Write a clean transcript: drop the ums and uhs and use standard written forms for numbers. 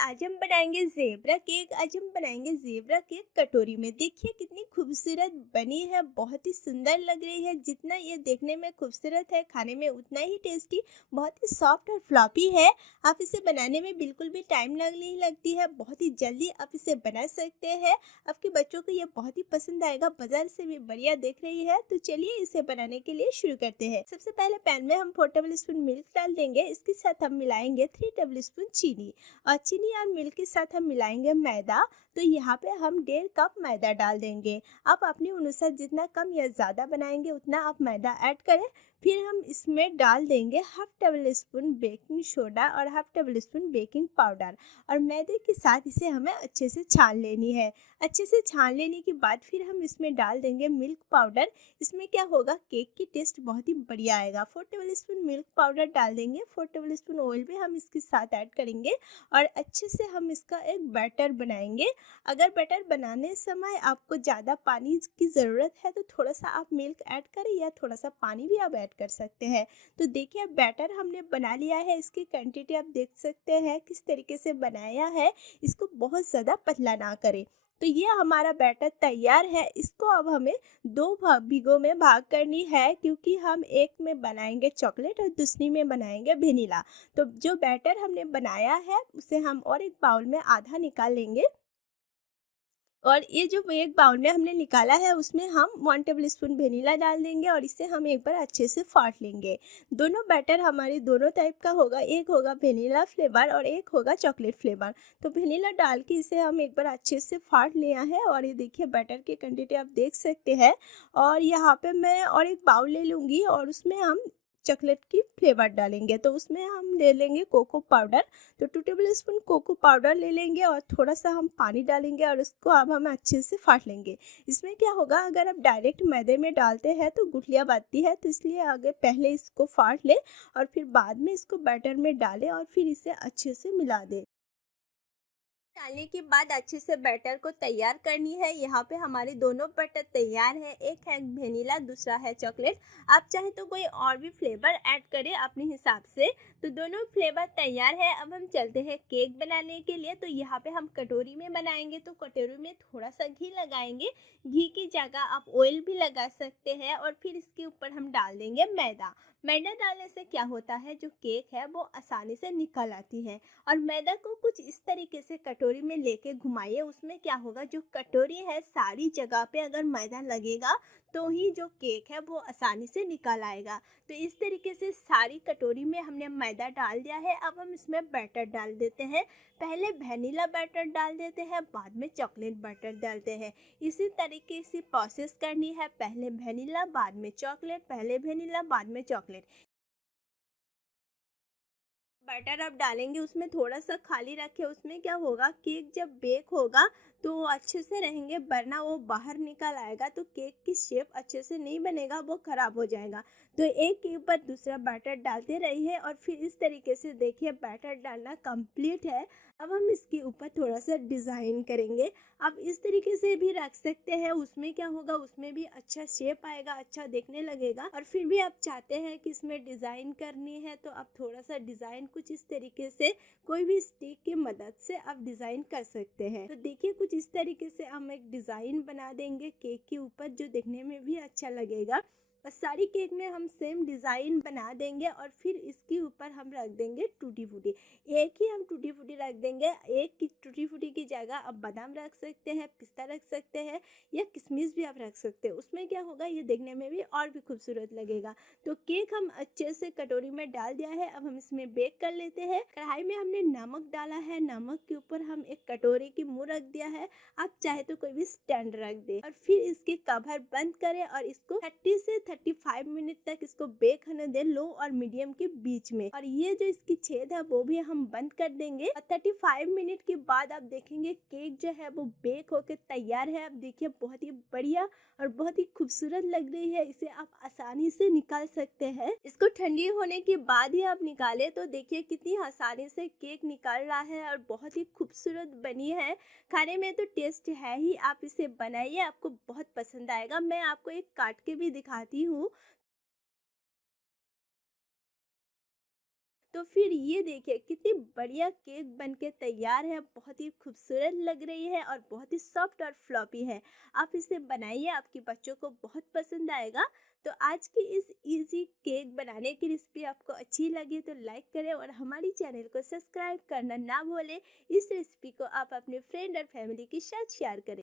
आज हम बनाएंगे ज़ेबरा केक। आज हम बनाएंगे ज़ेबरा केक कटोरी में। देखिए कितनी खूबसूरत बनी है, बहुत ही सुंदर लग रही है। जितना ये देखने में खूबसूरत है, खाने में उतना ही टेस्टी, बहुत ही सॉफ्ट और फ्लॉपी है। आप इसे बनाने में बिल्कुल भी टाइम नहीं लगती है, बहुत ही जल्दी आप इसे बना सकते हैं। आपके बच्चों को ये बहुत ही पसंद आएगा, बाजार से भी बढ़िया देख रही है। तो चलिए इसे बनाने के लिए शुरू करते हैं। सबसे पहले पैन में हम 4 टेबल स्पून मिल्क डाल देंगे। इसके साथ हम मिलाएंगे 3 टेबल स्पून चीनी। और चीनी और मिल्क के साथ हम मिलाएंगे मैदा। तो यहाँ पे हम 1.5 कप मैदा डाल देंगे। आप अपने अनुसार जितना कम या ज़्यादा बनाएंगे उतना आप मैदा ऐड करें। फिर हम इसमें डाल देंगे half tablespoon baking soda और half tablespoon baking powder. और मैदे के साथ इसे हमें अच्छे से छान लेनी है। अच्छे से छान लेने के बाद फिर हम इसमें डाल देंगे मिल्क पाउडर। इसमें क्या होगा, केक की टेस्ट बहुत ही बढ़िया आएगा। 4 टेबल स्पून मिल्क पाउडर डाल देंगे। 4 टेबल स्पून ऑयल भी हम इसके साथ ऐड करेंगे और अच्छे से हम इसका एक बैटर बनाएंगे। अगर बैटर बनाने समय आपको ज़्यादा पानी की ज़रूरत है तो थोड़ा सा आप मिल्क ऐड करें या थोड़ा सा पानी भी आप ऐड कर सकते हैं। तो देखिए बैटर हमने बना लिया है। इसकी क्वांटिटी आप देख सकते हैं किस तरीके से बनाया है। इसको बहुत ज़्यादा पतला ना करें। तो ये हमारा बैटर तैयार है। इसको अब हमें भिगों में भाग करनी है, क्योंकि हम एक में बनाएंगे चॉकलेट और दूसरी में बनाएंगे वेनिला। तो जो बैटर हमने बनाया है उसे हम और एक बाउल में आधा निकाल लेंगे। और ये जो एक बाउल में हमने निकाला है उसमें हम 1 टेबल स्पून वेनिला डाल देंगे और इसे हम एक बार अच्छे से फाड़ लेंगे। दोनों बैटर हमारे दोनों टाइप का होगा, एक होगा वेनिला फ्लेवर और एक होगा चॉकलेट फ्लेवर। तो वेनिला डाल के इसे हम एक बार अच्छे से फाड़ लिया है। और ये देखिए बैटर की क्वांटिटी आप देख सकते हैं। और यहाँ पे मैं और एक बाउल ले लूँगी और उसमें हम चॉकलेट की फ्लेवर डालेंगे। तो उसमें हम ले लेंगे कोको पाउडर। तो 2 टेबल स्पून कोको पाउडर ले लेंगे और थोड़ा सा हम पानी डालेंगे और उसको अब हम अच्छे से फाड़ लेंगे। इसमें क्या होगा, अगर आप डायरेक्ट मैदे में डालते हैं तो गुठलियाँ बांधती है, तो इसलिए आगे पहले इसको फाड़ लें और फिर बाद में इसको बैटर में डालें और फिर इसे अच्छे से मिला दें। डालने के बाद अच्छे से बैटर को तैयार करनी है। यहाँ पे हमारे दोनों बैटर तैयार है, एक है वेनिला, दूसरा है चॉकलेट। आप चाहे तो कोई और भी फ्लेवर ऐड करें अपने हिसाब से। तो दोनों फ्लेवर तैयार है। अब हम चलते हैं केक बनाने के लिए। तो यहाँ पे हम कटोरी में बनाएंगे, तो कटोरी में थोड़ा सा घी लगाएंगे। घी की जगह आप ऑयल भी लगा सकते हैं। और फिर इसके ऊपर हम डाल देंगे मैदा। मैदा डालने से क्या होता है, जो केक है वो आसानी से निकल आती है। और मैदा को कुछ इस तरीके से कटोरी में लेके घुमाइए। उसमें क्या होगा, जो कटोरी है सारी जगह पे अगर मैदा लगेगा तो ही जो केक है वो आसानी से निकल आएगा। तो इस तरीके से सारी कटोरी में हमने मैदा डाल दिया है। अब हम इसमें बैटर डाल देते हैं। पहले वेनिला बैटर डाल देते हैं, बाद में चॉकलेट बैटर डालते हैं। इसी तरीके से प्रोसेस करनी है, पहले वेनिला बाद में चॉकलेट, पहले वेनिला बाद में चॉकलेट। बटर आप डालेंगे उसमें थोड़ा सा खाली रखें। उसमें क्या होगा, केक जब बेक होगा तो वो अच्छे से रहेंगे, वरना वो बाहर निकल आएगा तो केक की शेप अच्छे से नहीं बनेगा, वो खराब हो जाएगा। तो एक के ऊपर दूसरा बैटर डालते रहिए और फिर इस तरीके से देखिए बैटर डालना कंप्लीट है। अब हम इसके ऊपर थोड़ा सा डिज़ाइन करेंगे। आप इस तरीके से भी रख सकते हैं, उसमें क्या होगा, उसमें भी अच्छा शेप आएगा, अच्छा देखने लगेगा। और फिर भी आप चाहते हैं कि इसमें डिज़ाइन करनी है तो आप थोड़ा सा डिज़ाइन कुछ इस तरीके से कोई भी स्टिक की मदद से आप डिज़ाइन कर सकते हैं। तो देखिए कुछ इस तरीके से हम एक डिज़ाइन बना देंगे केक के ऊपर, जो देखने में भी अच्छा लगेगा। और सारी केक में हम सेम डिज़ाइन बना देंगे और फिर इसके ऊपर हम रख देंगे टूटी फूटी। एक ही हम टूटी फूटी रख देंगे। एक की टूटी फूटी की जगह आप बादाम रख सकते हैं, पिस्ता रख सकते हैं या किशमिश भी आप रख सकते हैं। उसमें क्या होगा, ये देखने में भी और भी खूबसूरत लगेगा। तो केक हम अच्छे से कटोरी में डाल दिया है। अब हम इसमें बेक कर लेते हैं। कढ़ाई में हमने नमक डाला है, नमक के ऊपर हम एक कटोरी की मुंह रख दिया है। आप चाहे तो कोई भी स्टैंड रख दे और फिर इसके कवर बंद करें और इसको 30 से 35 मिनट तक इसको बेक होने दें, लो और मीडियम के बीच में। और ये जो इसकी छेद है वो भी हम बंद कर देंगे। और 35 मिनट के बाद आप देखेंगे केक जो है वो बेक होके तैयार है। आप देखिए बहुत ही बढ़िया और बहुत ही खूबसूरत लग रही है। इसे आप आसानी से निकाल सकते हैं। इसको ठंडी होने के बाद ही आप निकालें तो देखिए कितनी आसानी से केक निकल रहा है और बहुत ही खूबसूरत बनी है। खाने में तो टेस्ट है ही, आप इसे बनाइए, आपको बहुत पसंद आएगा। मैं आपको एक काट के भी दिखाती हूँ। तो फिर ये देखिए कितनी बढ़िया केक बन के तैयार है, बहुत ही खूबसूरत लग रही है और बहुत ही सॉफ्ट और फ्लॉपी है। आप इसे बनाइए, आपके बच्चों को बहुत पसंद आएगा। तो आज की इस इजी केक बनाने की रेसिपी आपको अच्छी लगी तो लाइक करें और हमारी चैनल को सब्सक्राइब करना ना भूलें। इस रेसिपी को आप अपने फ्रेंड और फैमिली के साथ शेयर करें।